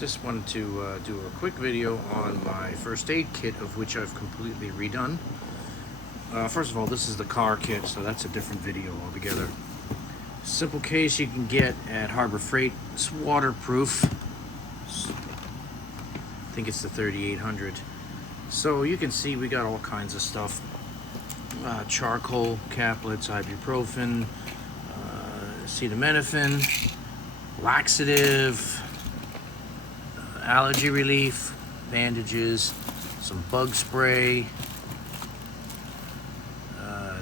Just wanted to do a quick video on my first aid kit, of which I've completely redone. First of all, this is the car kit, so that's a different video altogether. Simple case you can get at Harbor Freight. It's waterproof. I think it's the 3800. So you can see we got all kinds of stuff. Charcoal caplets, ibuprofen, acetaminophen, laxative, allergy relief, bandages, some bug spray.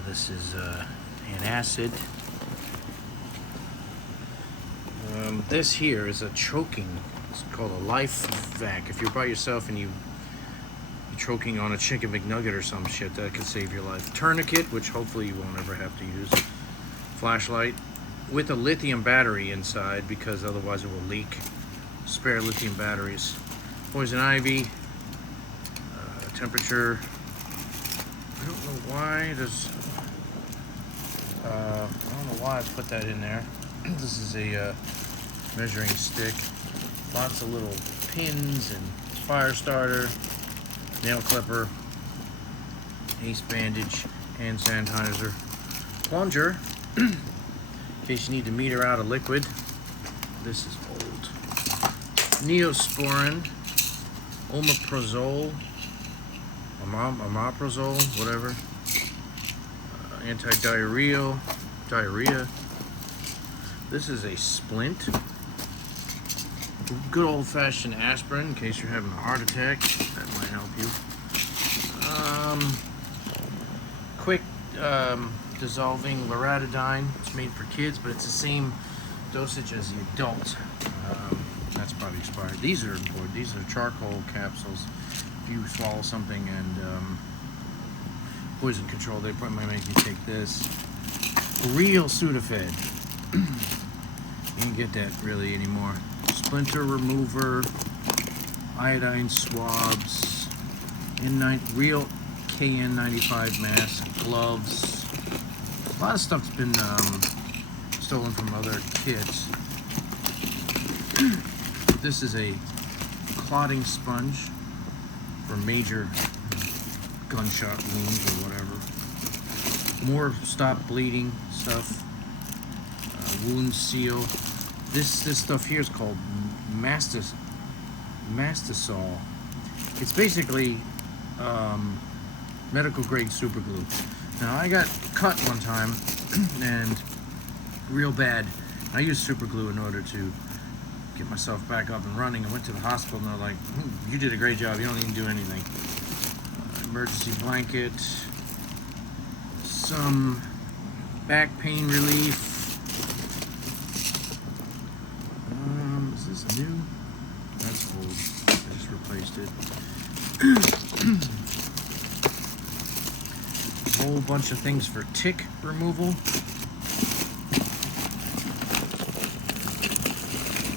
This is antacid. This here is a choking. It's called a life vac. If you're by yourself and you're choking on a chicken McNugget or some shit, that could save your life. Tourniquet, which hopefully you won't ever have to use. Flashlight with a lithium battery inside, because otherwise it will leak. Spare lithium batteries. Poison ivy. Temperature. I don't know why there's. I don't know why I put that in there. This is a measuring stick. Lots of little pins and fire starter, nail clipper, ace bandage, hand sanitizer, plunger in case you need to meter out a liquid. This is old. Neosporin, omeprazole, omeprazole, whatever. Anti-diarrheal, diarrhea. This is a splint. Good old-fashioned aspirin in case you're having a heart attack. That might help you. Quick dissolving loratadine. It's made for kids, but it's the same dosage as the adult. That's probably expired. These are important. These are charcoal capsules. If you swallow something and poison control, they probably might make you take this. Real Sudafed. You don't get that really anymore. Splinter remover, iodine swabs, real KN95 mask, gloves. A lot of stuff's been stolen from other kits. This is a clotting sponge for major gunshot wounds or whatever. More stop bleeding stuff. Wound seal. This stuff here is called mastisol. It's basically medical grade super glue. Now I got cut one time and real bad. I used super glue in order to get myself back up and running. I went to the hospital and they're like, "You did a great job. You don't need to do anything." Emergency blanket, some back pain relief. Is this new? That's old. I just replaced it. A whole bunch of things for tick removal.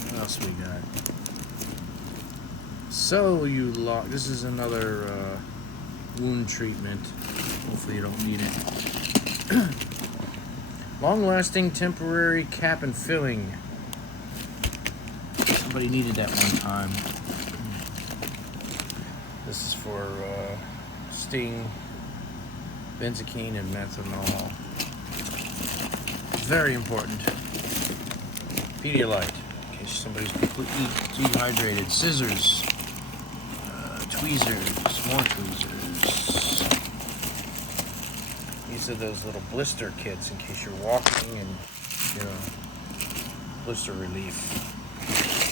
What else we got? This is another wound treatment. Hopefully you don't need it. Long-lasting temporary cap and filling. Somebody needed that one time. This is for sting, benzocaine, and methanol. Very important. Pedialyte, in case somebody's completely dehydrated. Scissors, tweezers, more tweezers. These are those little blister kits in case you're walking and, blister relief.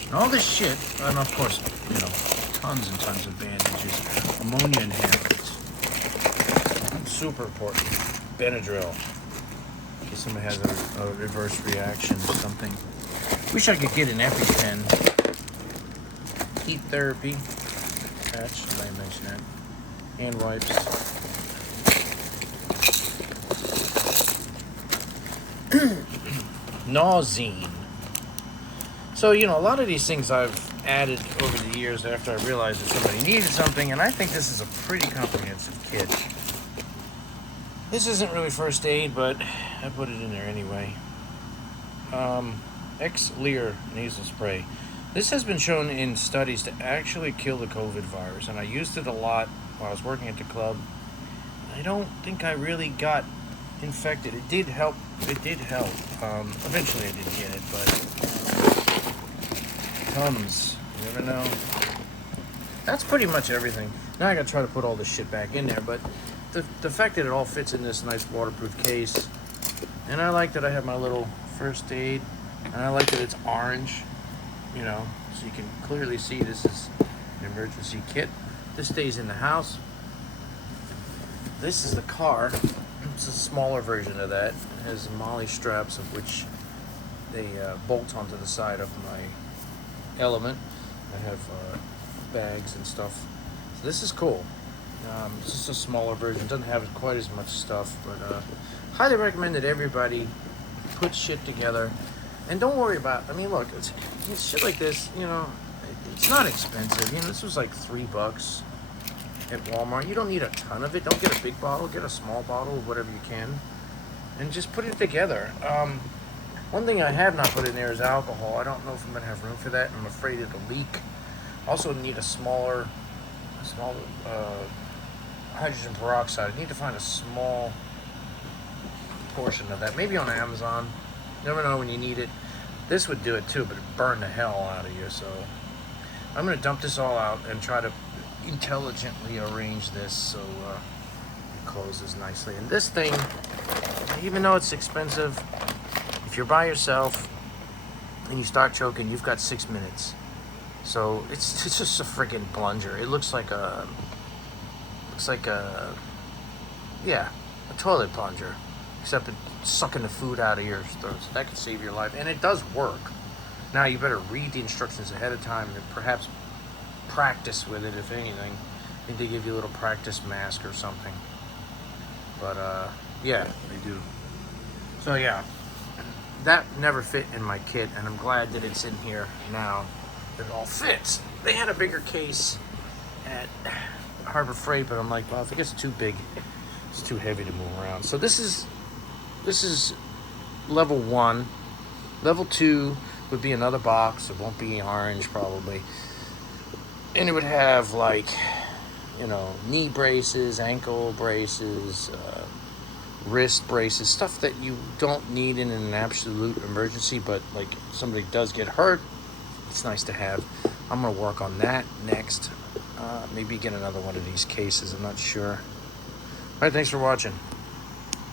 And all this shit, and of course, tons and tons of bandages. Ammonia inhalants. Super important. Benadryl. In case somebody has a reverse reaction or something. Wish I could get an EpiPen. Heat therapy patch, somebody mentioned that. Hand wipes. Nausine. So, a lot of these things I've added over the years after I realized that somebody needed something, and I think this is a pretty comprehensive kit. This isn't really first aid, but I put it in there anyway. X-Lear nasal spray. This has been shown in studies to actually kill the COVID virus, and I used it a lot while I was working at the club. I don't think I really got infected. It did help. It did help. Eventually I did get it, but comes. You never know. That's pretty much everything. Now I gotta try to put all this shit back in there, but the fact that it all fits in this nice waterproof case, and I like that I have my little first aid, and I like that it's orange, you know, so you can clearly see this is an emergency kit. This stays in the house. This is the car. It's a smaller version of that. It has MOLLE straps, of which they bolt onto the side of my Element. I have bags and stuff. So this is cool. It's just a smaller version. It doesn't have quite as much stuff, but highly recommend that everybody put shit together. And don't worry about, I mean, look, it's shit like this, you know, it's not expensive. You know, this was like $3 at Walmart. You don't need a ton of it. Don't get a big bottle. Get a small bottle of whatever you can. And just put it together. One thing I have not put in there is alcohol. I don't know if I'm going to have room for that. I'm afraid it'll leak. Also need a small hydrogen peroxide. I need to find a small portion of that. Maybe on Amazon. Never know when you need it. This would do it too, but it burned the hell out of you. So I'm going to dump this all out and try to intelligently arrange this so it closes nicely. And this thing, even though it's expensive, if you're by yourself and you start choking, you've got 6 minutes. So it's just a freaking plunger. It looks like a toilet plunger, except it's sucking the food out of your throat. So that could save your life, and it does work. Now you better read the instructions ahead of time and perhaps practice with it, if anything. I think they give you a little practice mask or something. But yeah, they do. So yeah, that never fit in my kit, and I'm glad that it's in here now. It all fits. They had a bigger case at Harbor Freight, but I'm like, well, if it gets too big, it's too heavy to move around. So this is level 1. Level 2 would be another box. It won't be orange probably, and it would have, like, you know, knee braces, ankle braces, wrist braces, stuff that you don't need in an absolute emergency, but like somebody does get hurt, it's nice to have. I'm gonna work on that next. Maybe get another one of these cases. I'm not sure. All right, thanks for watching.